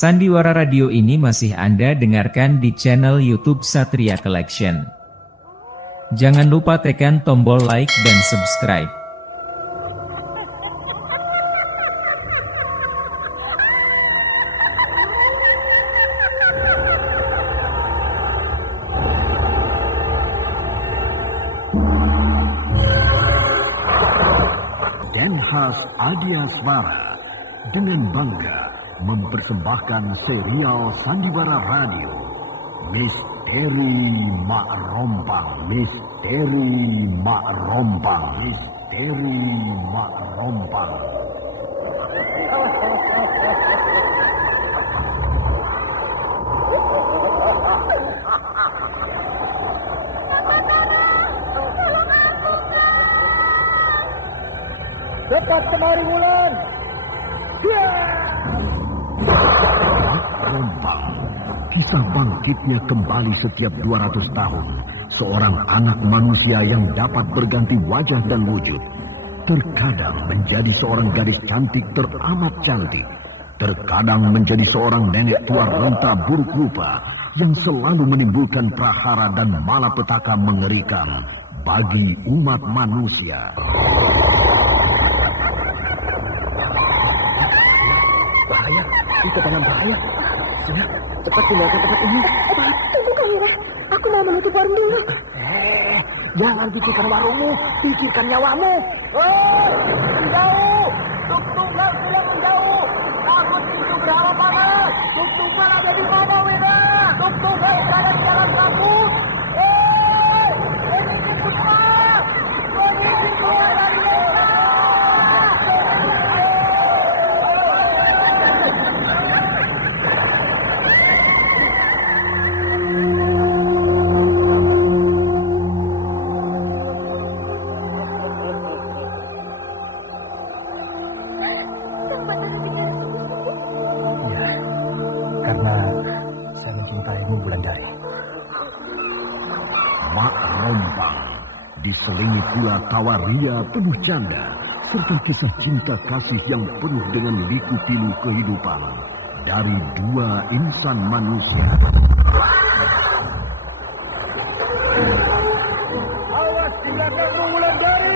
Sandiwara Radio ini masih Anda dengarkan di channel YouTube Satria Collection. Jangan lupa tekan tombol like dan subscribe. Den Haas Adiasmara dengan bangga mempersembahkan serial Sandiwara Radio Misteri Mak Rompang, Misteri Mak Rompang, Misteri Mak Rompang. Cepat kemari Wulan. Rompang, kisah bangkitnya kembali setiap 200 tahun. Seorang anak manusia yang dapat berganti wajah dan wujud. Terkadang menjadi seorang gadis cantik teramat cantik. Terkadang menjadi seorang nenek tua renta buruk rupa yang selalu menimbulkan prahara dan malapetaka mengerikan bagi umat manusia. Bahaya, kita dalam bahaya. Sina, cepat tinggalkan tempat ini. Tunggu Kamira, aku mau menutup warung dulu. Jangan pikirkan warungmu, pikirkan nyawamu. Menjauh, Tuk-Tunggal sudah menjauh. Takut itu berapa panas. Tuk-Tunggal ada di mana, Wira? Tuk-Tunggal berada di jalan kampus. Ini cepat. Ini keluar dari desa. Karena saya mencintaimu, Wulandari. Mak Rompang diselingi pula tawa ria penuh canda serta kisah cinta kasih yang penuh dengan liku-pilu kehidupan dari dua insan manusia. Awas di belakangmu, Wulandari.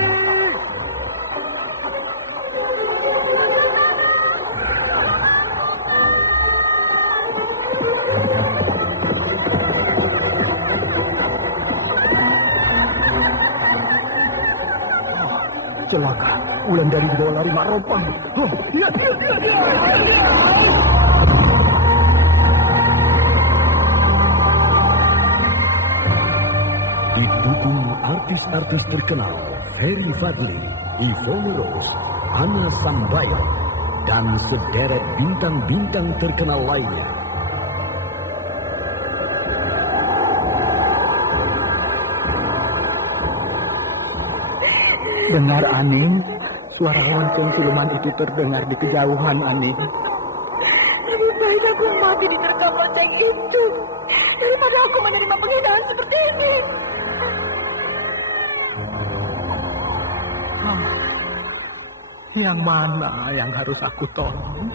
Celaka, Wulandari dibawa lari Mak Rompang. Lihat. Didukung artis-artis terkenal Ferry Fadli, Yvonne Rose, Anna Sambayan, dan sederet bintang-bintang terkenal lainnya. Benar, Aning. Suara lonceng siluman itu terdengar di kejauhan, Aning. Lebih baik aku mati diterkam lonceng itu daripada aku menerima penghinaan seperti ini. Yang mana yang harus aku tolong?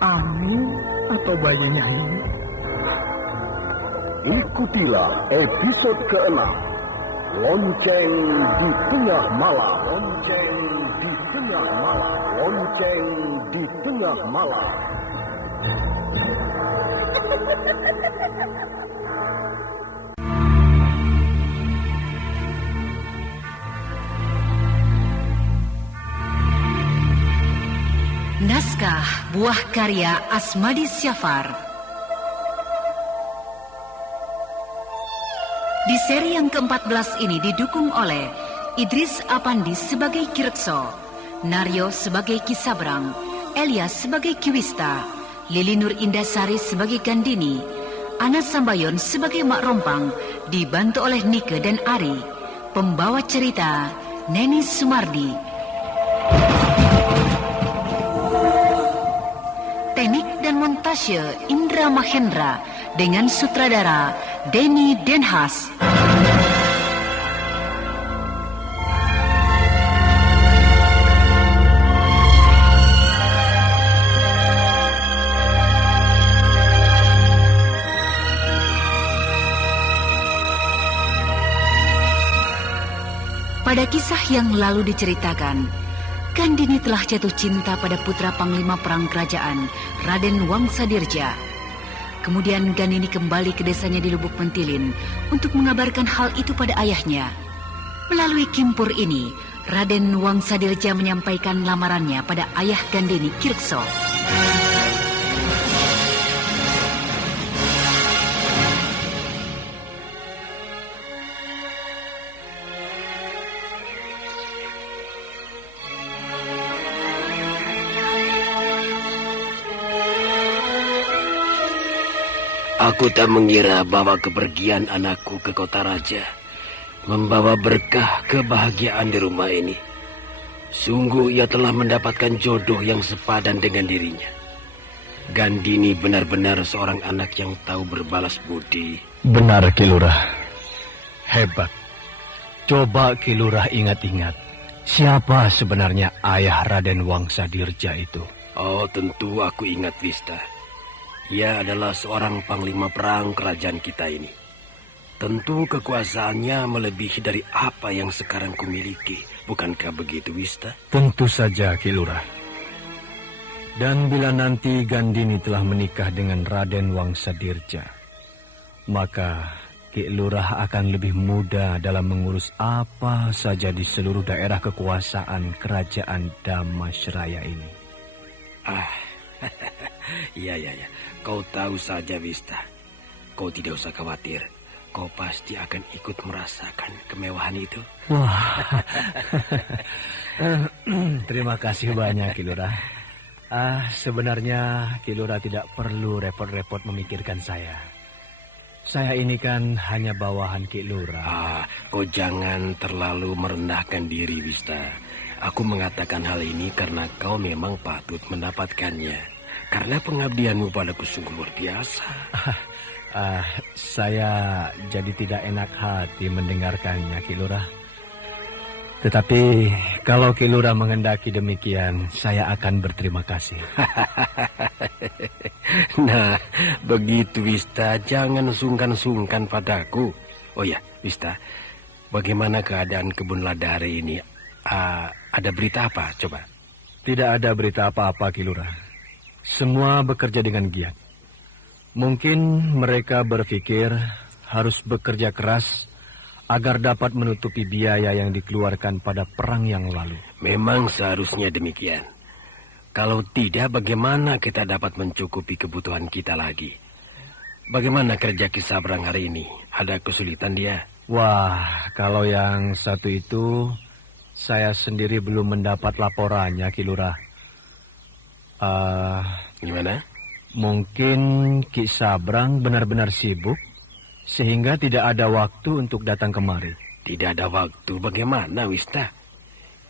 Aning atau bayinya ini? Ikutilah episode ke-6, Lonceng di Tengah Malam. Lonceng di Tengah Malam. Lonceng di Tengah Malam. Naskah buah karya Asmadi Syafar. Di seri yang ke-14 ini didukung oleh Idris Apandi sebagai Kirekso, Naryo sebagai Kisabrang, Elias sebagai Kiwista, Lili Nur Indasari sebagai Gandini, Ana Sambayon sebagai Mak Rompang, dibantu oleh Nike dan Ari. Pembawa cerita Neni Sumardi. Teknik dan montase Indra Mahendra dengan sutradara Denny Denhas. Pada kisah yang lalu diceritakan, Gandini telah jatuh cinta pada putra Panglima Perang Kerajaan, Raden Wangsadirja. Kemudian Gandini kembali ke desanya di Lubuk Mentilin untuk mengabarkan hal itu pada ayahnya. Melalui Kimpur ini, Raden Wangsadirja menyampaikan lamarannya pada ayah Gandini, Kirekso. Aku tak mengira bahwa kepergian anakku ke kota raja membawa berkah kebahagiaan di rumah ini. Sungguh ia telah mendapatkan jodoh yang sepadan dengan dirinya. Gandini benar-benar seorang anak yang tahu berbalas budi. Benar, Ki Lurah. Hebat. Coba Ki Lurah ingat-ingat, siapa sebenarnya ayah Raden Wangsadirja itu? Oh, tentu aku ingat, Wista. Ia adalah seorang panglima perang kerajaan kita ini. Tentu kekuasaannya melebihi dari apa yang sekarang kumiliki. Bukankah begitu, Wista? Tentu saja, Ki Lurah. Dan bila nanti Gandini telah menikah dengan Raden Wangsadirja, maka Ki Lurah akan lebih mudah dalam mengurus apa saja di seluruh daerah kekuasaan kerajaan Damasraya ini. Iya. Kau tahu saja, Wista. Kau tidak usah khawatir. Kau pasti akan ikut merasakan kemewahan itu. Wah, terima kasih banyak, Ki Lurah. Sebenarnya Ki Lurah tidak perlu repot-repot memikirkan saya. Saya ini kan hanya bawahan Ki Lurah. Kau jangan terlalu merendahkan diri, Wista. Aku mengatakan hal ini karena kau memang patut mendapatkannya. Karena pengabdianmu padaku sungguh luar biasa. Saya jadi tidak enak hati mendengarkannya, Ki Lurah. Tetapi kalau Ki Lurah menghendaki demikian, saya akan berterima kasih. Nah, begitu, Wista. Jangan sungkan-sungkan padaku. Oh ya, Wista, bagaimana keadaan kebun lada hari ini? Ada berita apa? Coba. Tidak ada berita apa-apa, Ki Lurah. Semua bekerja dengan giat. Mungkin mereka berpikir harus bekerja keras agar dapat menutupi biaya yang dikeluarkan pada perang yang lalu. Memang seharusnya demikian. Kalau tidak, bagaimana kita dapat mencukupi kebutuhan kita lagi? Bagaimana kerja Ki Sabrang hari ini? Ada kesulitan dia? Wah, kalau yang satu itu, saya sendiri belum mendapat laporannya, Ki Lurah. Gimana? Mungkin Ki Sabrang benar-benar sibuk sehingga tidak ada waktu untuk datang kemari. Tidak ada waktu? Bagaimana, Wista?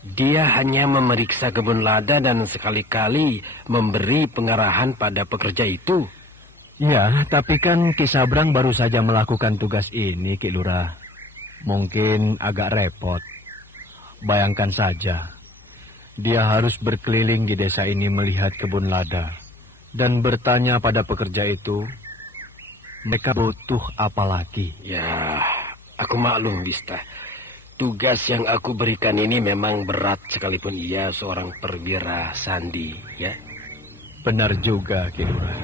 Dia hanya memeriksa kebun lada dan sekali-kali memberi pengarahan pada pekerja itu. Ya, tapi kan Ki Sabrang baru saja melakukan tugas ini, Ki Lurah. Mungkin agak repot. Bayangkan saja, dia harus berkeliling di desa ini melihat kebun lada dan bertanya pada pekerja itu, mereka butuh apa lagi? Ya, aku maklum, Wista. Tugas yang aku berikan ini memang berat sekalipun ia seorang perwira sandi, ya. Benar juga, Ki Lurah.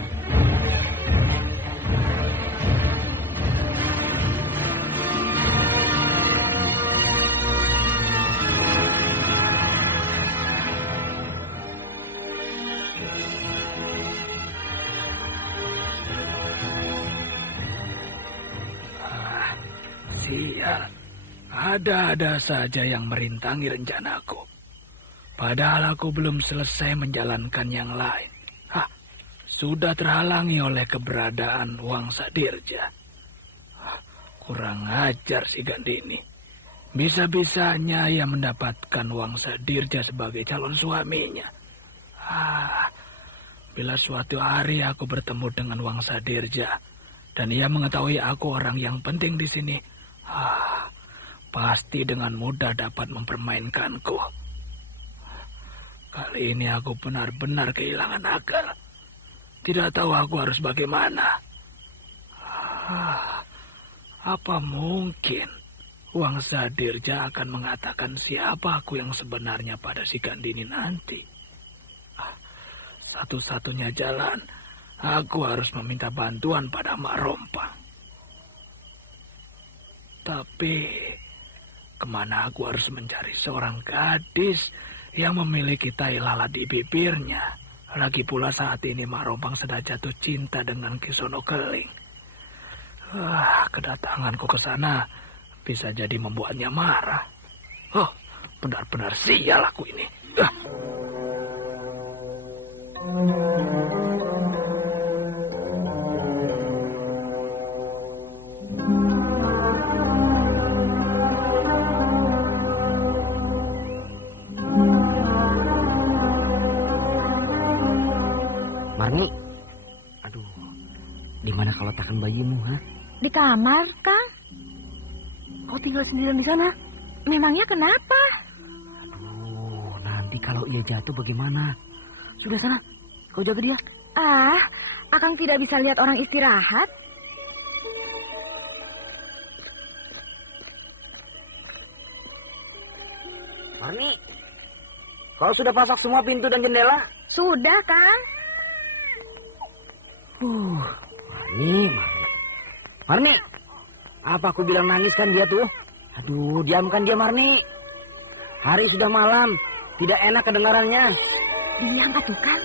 Sial, ada-ada saja yang merintangi rencanaku. Padahal aku belum selesai menjalankan yang lain. Sudah terhalangi oleh keberadaan Wangsadirja. Kurang ajar si Gandini. Bisa-bisanya ia mendapatkan Wangsadirja sebagai calon suaminya. Bila suatu hari aku bertemu dengan Wangsadirja dan ia mengetahui aku orang yang penting di sini, pasti dengan mudah dapat mempermainkanku. Kali ini aku benar-benar kehilangan akal. Tidak tahu aku harus bagaimana. Apa mungkin Wangsa Dirja akan mengatakan siapa aku yang sebenarnya pada si Gandini nanti. Satu-satunya jalan, aku harus meminta bantuan pada Mak Rompang. Tapi, kemana aku harus mencari seorang gadis yang memiliki tai lalat di bibirnya? Lagi pula saat ini Mak Rompang sedang jatuh cinta dengan Kisono Keling. Kedatanganku ke sana bisa jadi membuatnya marah. Oh, benar-benar sial aku ini. Marni, aduh, di mana kalau letakkan bayimu, ha? Di kamar, Kang. Kau tinggal sendirian di sana. Memangnya kenapa? Aduh, nanti kalau ia jatuh bagaimana? Sudah sana, kau jaga dia. Akang tidak bisa lihat orang istirahat. Marni, kau sudah pasak semua pintu dan jendela? Sudah, Kang. Marni, apa aku bilang nangis kan dia tuh? Aduh, diamkan dia Marni. Hari sudah malam, tidak enak kedengarannya. Diam atuh, Kang.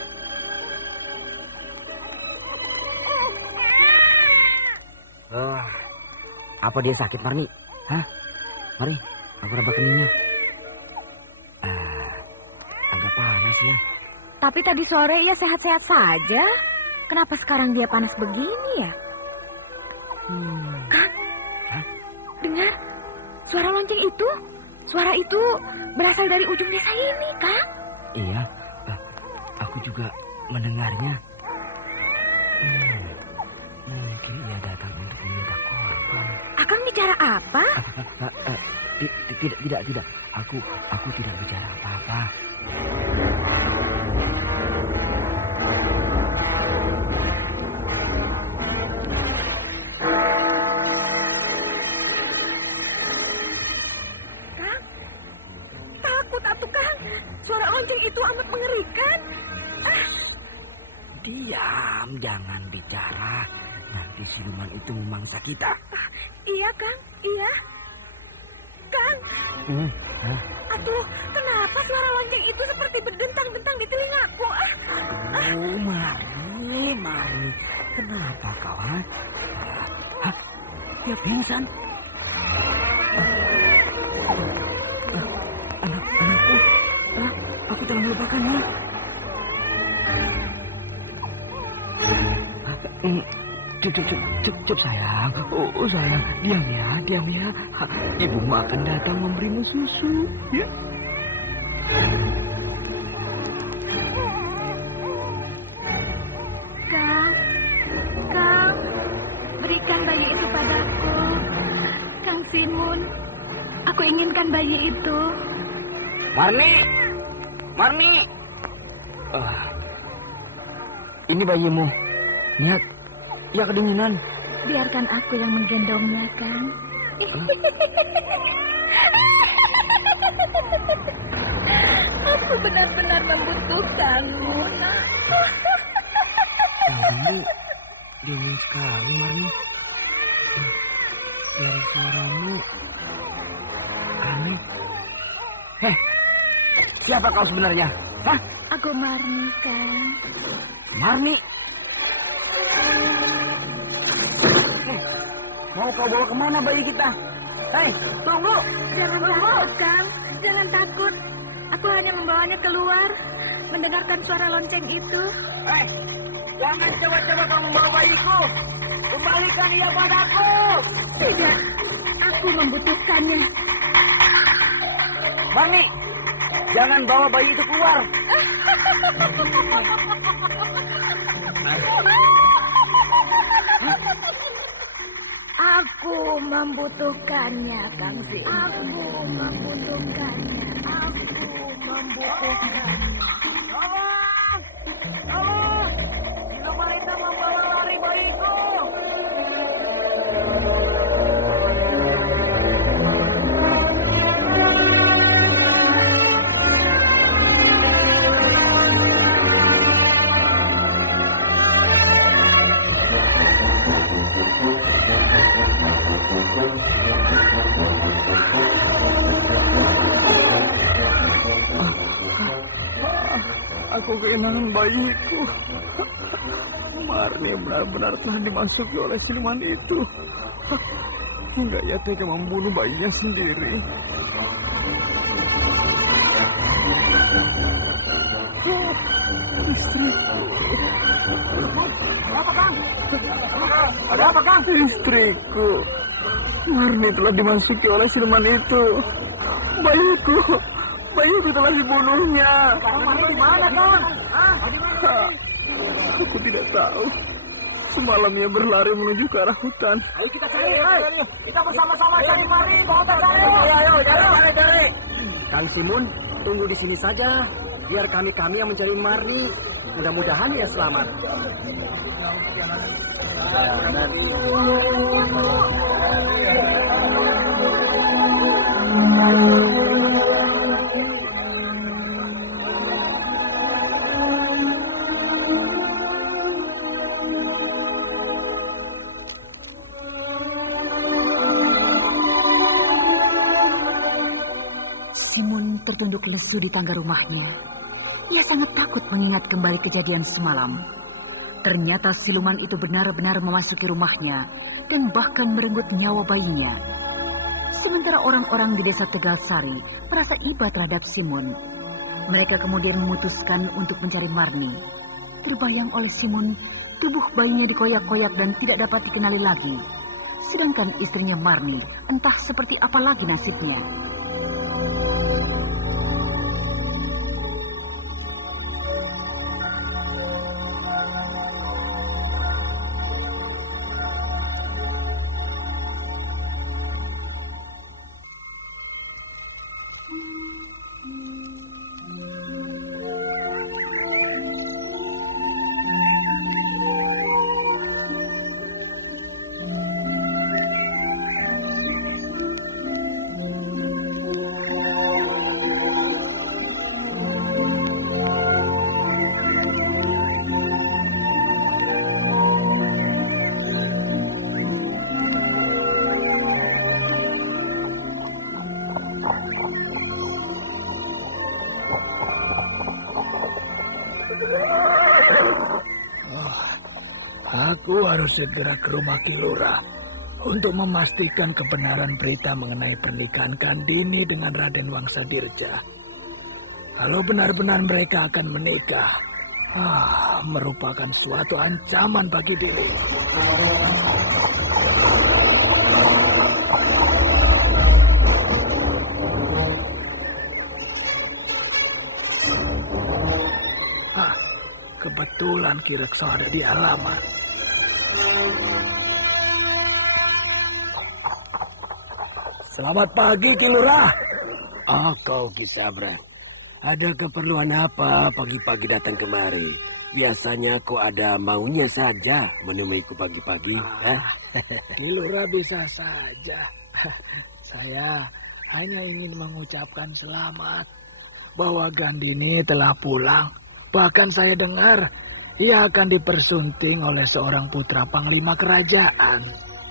Apa dia sakit Marni? Hah? Mari, aku raba keningnya. Agak panas ya. Tapi tadi sore ia sehat-sehat saja. Kenapa sekarang dia panas begini ya? Kang, dengar suara lonceng itu? Suara itu berasal dari ujung desa ini, Kang. Iya, aku juga mendengarnya. Mungkin ia datang untuk meminta korban. Akang bicara apa? Tidak. Aku tidak bicara apa-apa. Suara lonceng itu amat mengerikan. Diam, jangan bicara. Nanti siluman itu memangsa kita. Iya, Kang. Iya. Kang. Aduh, kenapa suara lonceng itu seperti berdentang-dentang di telingaku? Marni. Kenapa kau? Dia pingsan. Anakku. Aku telah melupakannya. Cep sayang. Oh sayang, diam ya. Ibumu akan datang memberimu susu, ya. Kang, berikan bayi itu padaku. Kang Sinmun, aku inginkan bayi itu. Marni. Ini bayimu. Lihat, ia kedinginan. Biarkan aku yang menggendongnya, Kang. Aku benar-benar membutuhkanmu, nak. Kamu dingin sekali, Marni. Dari suaramu aneh. Siapa kau sebenarnya? Hah? Aku Marni, Kang. Marni? Mau kau bawa kemana bayi kita? Tunggu! Jangan takut, Kang. Jangan takut. Aku hanya membawanya keluar, mendengarkan suara lonceng itu. Jangan coba-coba kamu membawa bayiku. Kembalikan ia padaku. Tidak, aku membutuhkannya. Marni, jangan bawa bayi itu keluar. Aku membutuhkannya, Kang Si. Aku membutuhkannya. Tolong! Kenapa kita membawa lari bayiku? Aku kehilangan bayiku. Marni benar-benar telah dimasuki oleh siluman itu. Hingga ia tega membunuh bayinya sendiri. Istriku. Ada apa, Kang? Istriku. Marni telah dimasuki oleh siluman itu. Bayiku telah dibunuhnya. Sekarang Marni di mana, Kang? Aku tidak tahu. Semalam ia berlari menuju ke arah hutan. Ayo kita cari, kita bersama-sama cari Marni. Ayo, cari. Kang Simun, tunggu di sini saja. Biar kami yang mencari Marni. Mudah-mudahan ia selamat. Simun tertunduk lesu di tangga rumahnya. Ia sangat takut mengingat kembali kejadian semalam. Ternyata siluman itu benar-benar memasuki rumahnya dan bahkan merenggut nyawa bayinya. Sementara orang-orang di desa Tegalsari merasa iba terhadap Simun. Mereka kemudian memutuskan untuk mencari Marni. Terbayang oleh Simun, tubuh bayinya dikoyak-koyak dan tidak dapat dikenali lagi. Sedangkan istrinya Marni entah seperti apa lagi nasibnya. Aku harus segera ke rumah Kilura untuk memastikan kebenaran berita mengenai pernikahan Kandini dengan Raden Wangsadirja. Kalau benar-benar mereka akan menikah, merupakan suatu ancaman bagi diri. Kebetulan Kirekso ada di halaman. Selamat pagi, Kilura. Oh, kau Kisabra. Ada keperluan apa pagi-pagi datang kemari? Biasanya kau ada maunya saja menemuiku pagi-pagi. Kilura bisa saja. Saya hanya ingin mengucapkan selamat bahwa Gandini telah pulang. Bahkan saya dengar ia akan dipersunting oleh seorang putra panglima kerajaan.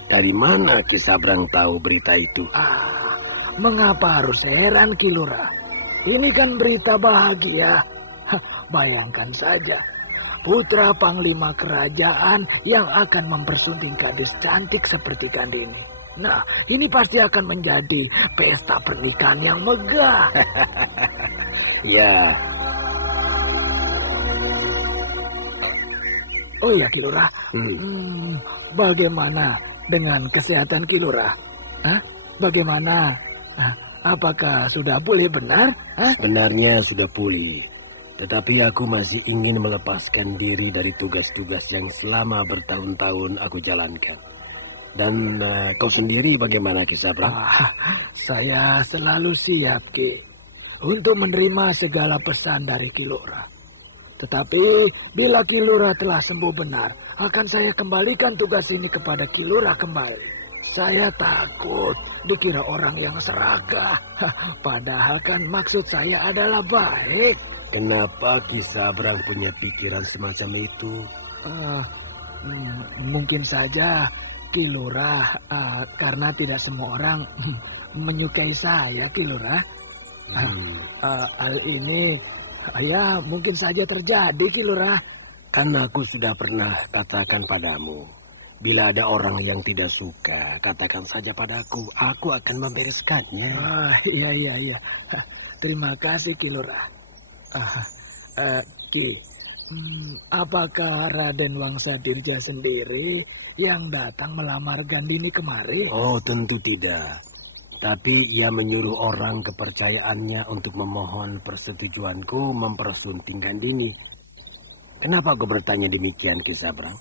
Dari mana Kisabrang tahu berita itu? Mengapa harus heran, Kilura? Ini kan berita bahagia. Bayangkan saja, putra panglima kerajaan yang akan mempersunting gadis cantik seperti Gandini. Nah, ini pasti akan menjadi pesta pernikahan yang megah. Ya. Oh ya, Kilura. Bagaimana dengan kesehatan Kilura? Bagaimana? Apakah sudah pulih benar? Sebenarnya sudah pulih. Tetapi aku masih ingin melepaskan diri dari tugas-tugas yang selama bertahun-tahun aku jalankan. Dan kau sendiri bagaimana, Kisabrang? Saya selalu siap, Ki, untuk menerima segala pesan dari Kilura. Tetapi bila Kilura telah sembuh benar, akan saya kembalikan tugas ini kepada Kilura kembali. Saya takut dikira orang yang serakah. Padahal kan maksud saya adalah baik. Kenapa Kisabrang punya pikiran semacam itu? Mungkin saja Kilura karena tidak semua orang menyukai saya, Kilura. Hal ini Ya, mungkin saja terjadi, Ki Lurah. Kan aku sudah pernah katakan padamu, bila ada orang yang tidak suka, katakan saja padaku, aku akan membereskannya. Iya. Terima kasih, Ki Lurah. Ki, apakah Raden Wangsa Dirja sendiri yang datang melamar Gandini kemari? Oh, tentu tidak. Tapi ia menyuruh orang kepercayaannya untuk memohon persetujuanku mempersunting Gandini. Kenapa kau bertanya demikian, Ki Sabrang?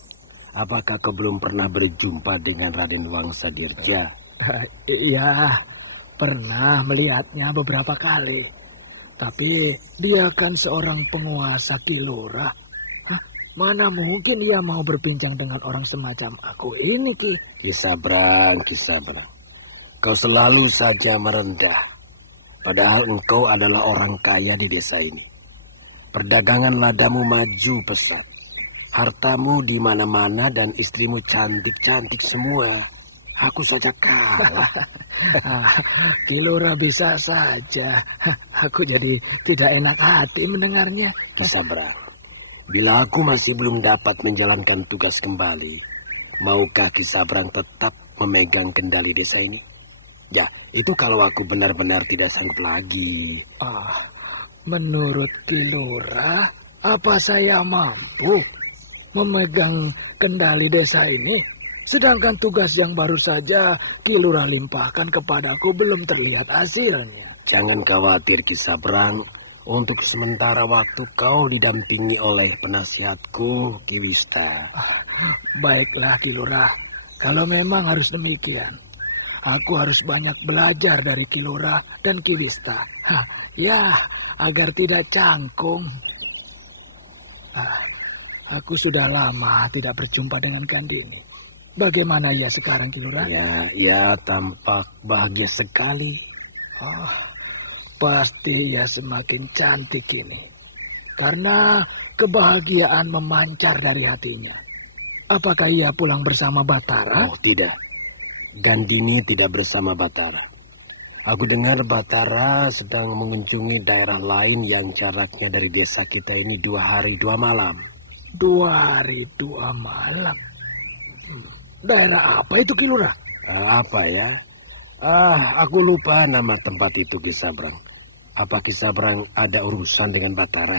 Apakah kau belum pernah berjumpa dengan Raden Wangsa Dirja? Iya, pernah melihatnya beberapa kali. Tapi dia kan seorang penguasa, Ki Lurah. Mana mungkin ia mau berbincang dengan orang semacam aku ini, Ki? Ki Sabrang. Kau selalu saja merendah. Padahal engkau adalah orang kaya di desa ini. Perdagangan ladamu maju pesat. Hartamu di mana-mana dan istrimu cantik-cantik semua. Aku saja kalah. Ki Lurah bisa saja. Aku jadi tidak enak hati mendengarnya. Ki Sabrang, bila aku masih belum dapat menjalankan tugas kembali, maukah Ki Sabrang tetap memegang kendali desa ini? Ya, itu kalau aku benar-benar tidak sanggup lagi. Menurut Ki Lurah, apa saya mampu memegang kendali desa ini? Sedangkan tugas yang baru saja Ki Lurah limpahkan kepadaku belum terlihat hasilnya. Jangan khawatir, Ki Sabrang. Untuk sementara waktu kau didampingi oleh penasihatku, Ki Wista. Baiklah, Ki Lurah. Kalau memang harus demikian, aku harus banyak belajar dari Ki Lurah dan Ki Wista. Ya, agar tidak canggung. Aku sudah lama tidak berjumpa dengan Gandini. Bagaimana ia sekarang, Ki Lurah? Ya, tampak bahagia sekali. Pasti ia semakin cantik ini. Karena kebahagiaan memancar dari hatinya. Apakah ia pulang bersama Batara? Oh, tidak. Gandini tidak bersama Batara. Aku dengar Batara sedang mengunjungi daerah lain yang jaraknya dari desa kita ini 2 hari 2 malam. 2 hari 2 malam? Daerah apa itu, Ki Lurah? Apa ya? Aku lupa nama tempat itu, Ki Sabrang. Apa Ki Sabrang ada urusan dengan Batara?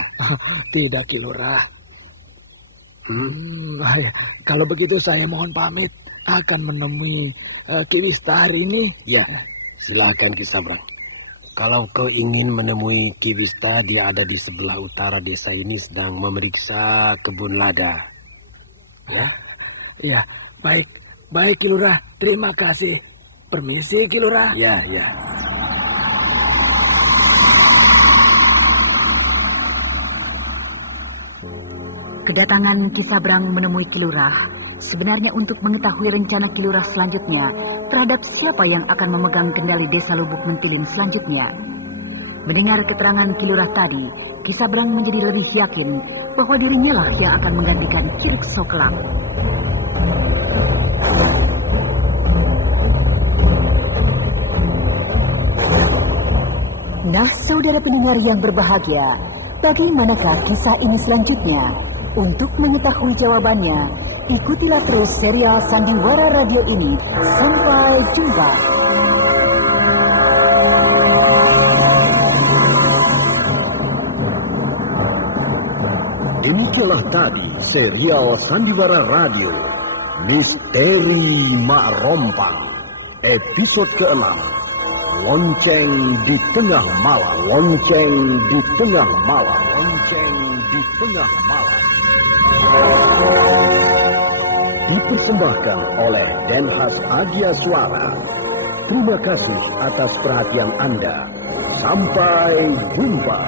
Tidak, Ki Lurah. Kalau begitu saya mohon pamit. Akan menemui Ki Wista hari ini. Ya, silakan Ki Sabrang. Kalau kau ingin menemui Ki Wista, dia ada di sebelah utara desa ini sedang memeriksa kebun lada. Ya, baik Ki Lurah. Terima kasih. Permisi, Ki Lurah. Ya. Kedatangan Ki Sabrang menemui Ki Lurah sebenarnya untuk mengetahui rencana Ki Lurah selanjutnya terhadap siapa yang akan memegang kendali desa Lubuk Mentilin selanjutnya. Mendengar keterangan Ki Lurah tadi, Ki Sabrang menjadi lebih yakin bahwa dirinya lah yang akan menggantikan Ki Rekso kelak. Nah, saudara pendengar yang berbahagia, bagaimanakah kisah ini selanjutnya? Untuk mengetahui jawabannya, ikutilah terus serial Sandiwara Radio ini. Sampai jumpa. Demikianlah tadi serial Sandiwara Radio Misteri Mak Rompang, episode ke-6, Lonceng di Tengah Malam. Lonceng di Tengah Malam. Lonceng di Tengah Malam. Dipersembahkan oleh Denhas Agia Suara. Terima kasih atas perhatian Anda. Sampai jumpa.